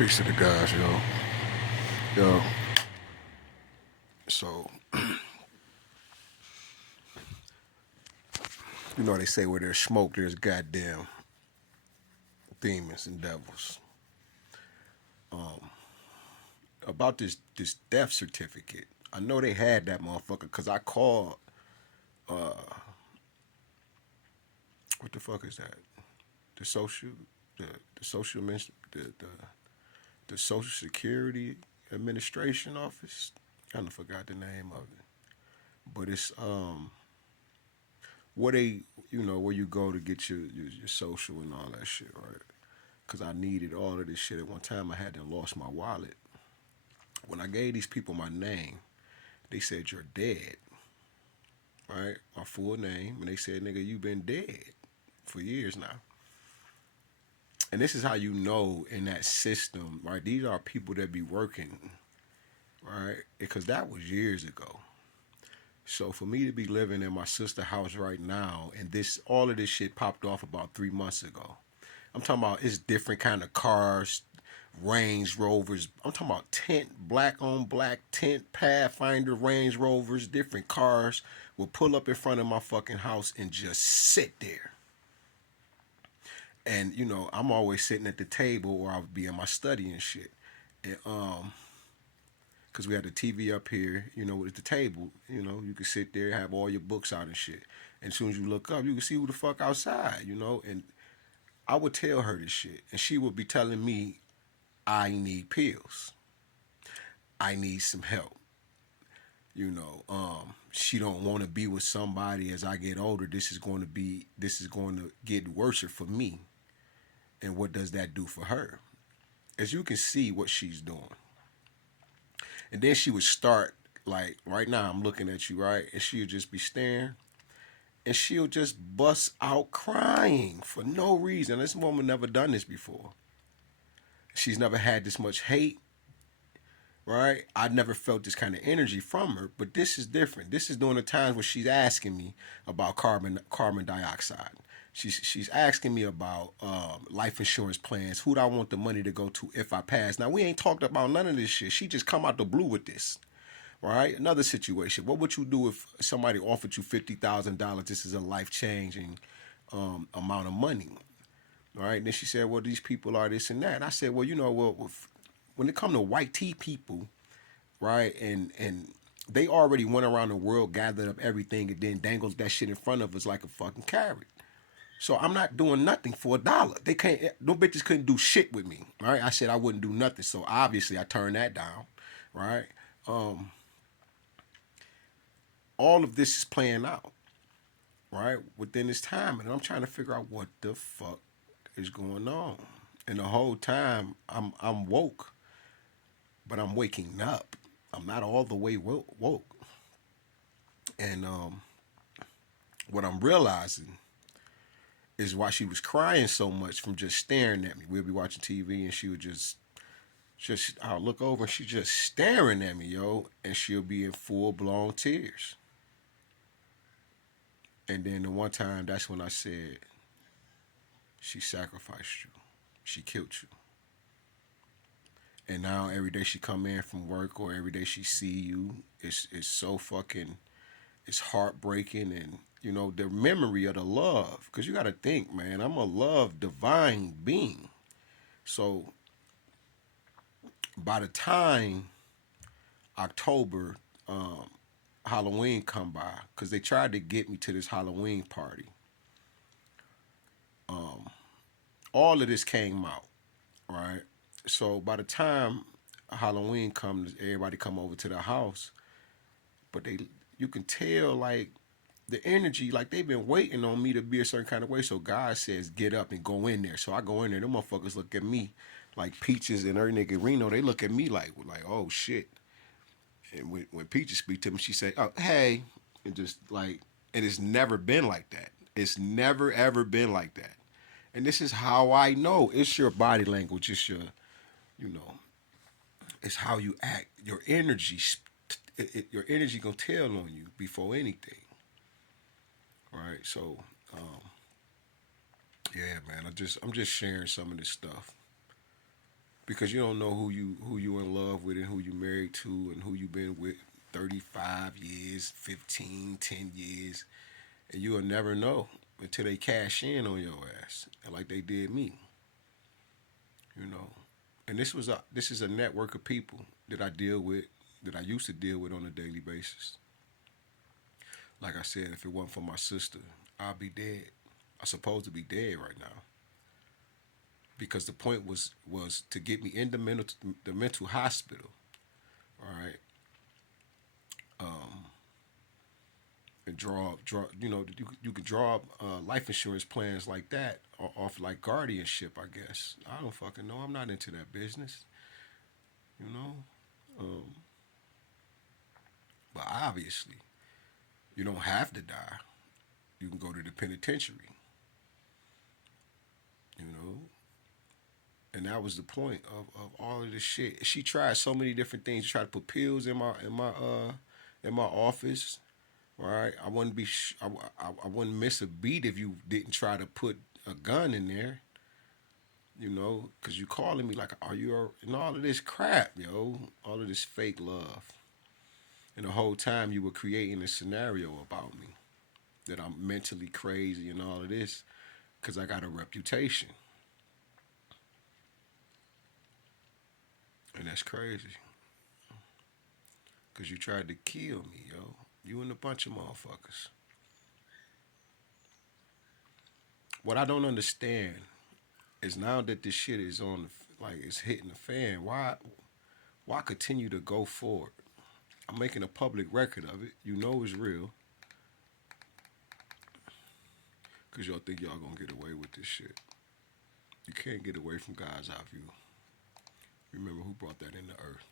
Peace to the guys, yo. Yo. So, you know they say where there's smoke, there's goddamn demons and devils. About this death certificate, I know they had that motherfucker because I called. What the fuck is that? The social, the the social, the Social Security Administration office. I kind of forgot the name of it, but it's where they, where you go to get your social and all that shit, right? Because I needed all of this shit at one time. I had to lost my wallet. When I gave these people my name, they said you're dead, right? My full name, and they said, nigga, you been dead for years now. And this is how you know in that system, right? These are people that be working, right? Because that was years ago. So for me to be living in my sister's house right now, and this all of this shit popped off about 3 months ago. I'm talking about it's different kind of cars, Range Rovers. I'm talking about tent, black on black tent, Pathfinder, Range Rovers, different cars will pull up in front of my fucking house and just sit there. And I'm always sitting at the table or I'll be in my study and shit. And cause we had the TV up here, with the table, you can sit there, have all your books out and shit. And as soon as you look up, you can see who the fuck outside, and I would tell her this shit, and she would be telling me, I need pills. I need some help. She don't want to be with somebody as I get older. This is going to get worse for me. And what does that do for her? As you can see what she's doing. And then she would start, like, right now I'm looking at you, right? And she'll just be staring. And she'll just bust out crying for no reason. This woman never done this before. She's never had this much hate, right? I never felt this kind of energy from her, but this is different. This is during the times where she's asking me about carbon dioxide. She's asking me about life insurance plans. Who do I want the money to go to if I pass? Now we ain't talked about none of this shit. She just come out the blue with this. Right? Another situation. What would you do if somebody offered you $50,000? This is a life changing amount of money. Right? And then she said, well, these people are this and that. And I said, well, when it comes to white tea people, right, and they already went around the world, gathered up everything, and then dangled that shit in front of us like a fucking carrot. So I'm not doing nothing for $1. They can't. No bitches couldn't do shit with me, right? I said I wouldn't do nothing. So obviously I turned that down, right? All of this is playing out, right, within this time, and I'm trying to figure out what the fuck is going on. And the whole time I'm woke, but I'm waking up. I'm not all the way woke. And what I'm realizing is why she was crying so much from just staring at me. We'll be watching TV and she would just I'll look over and she's just staring at me, yo, and she'll be in full blown tears. And then the one time, that's when I said, she sacrificed you. She killed you. And now every day she come in from work or every day she see you, it's so fucking, it's heartbreaking. And the memory of the love, because you got to think, man, I'm a love divine being. So by the time October, Halloween come by, because they tried to get me to this Halloween party, all of this came out, right? So by the time Halloween comes, everybody come over to the house, but you can tell, like, the energy, like they've been waiting on me to be a certain kind of way. So God says, get up and go in there. So I go in there. Them motherfuckers look at me like Peaches and her nigga Reno. They look at me like oh shit. And when Peaches speak to me, she say, oh hey, and just like, and it's never been like that. It's never ever been like that. And this is how I know. It's your body language. It's you know, it's how you act. Your energy, your energy gonna tell on you before anything, right? So, yeah, man. I'm just sharing some of this stuff because you don't know who you in love with and who you married to and who you been with 35 years, 15, 10 years, and you'll never know until they cash in on your ass, like they did me, you know. And this is a network of people that I deal with, that I used to deal with on a daily basis. Like I said, if it wasn't for my sister, I'd be dead. I'm supposed to be dead right now, because the point was to get me in the mental hospital. All right. And draw you can draw life insurance plans like that off like guardianship, I guess. I don't fucking know. I'm not into that business, you know. Um, but obviously, you don't have to die. You can go to the penitentiary, you know. And that was the point of all of this shit. She tried so many different things. She tried to put pills in my office. Right, I wouldn't be. I wouldn't miss a beat if you didn't try to put a gun in there. You know, because you calling me like, are you? And all of this crap, yo, all of this fake love, and the whole time you were creating a scenario about me that I'm mentally crazy and all of this, because I got a reputation, and that's crazy. Because you tried to kill me, yo. You and a bunch of motherfuckers. What I don't understand is now that this shit is on, like it's hitting the fan. Why continue to go forward? I'm making a public record of it. You know it's real. Because y'all think y'all gonna get away with this shit. You can't get away from God's eye view. Remember who brought that into earth.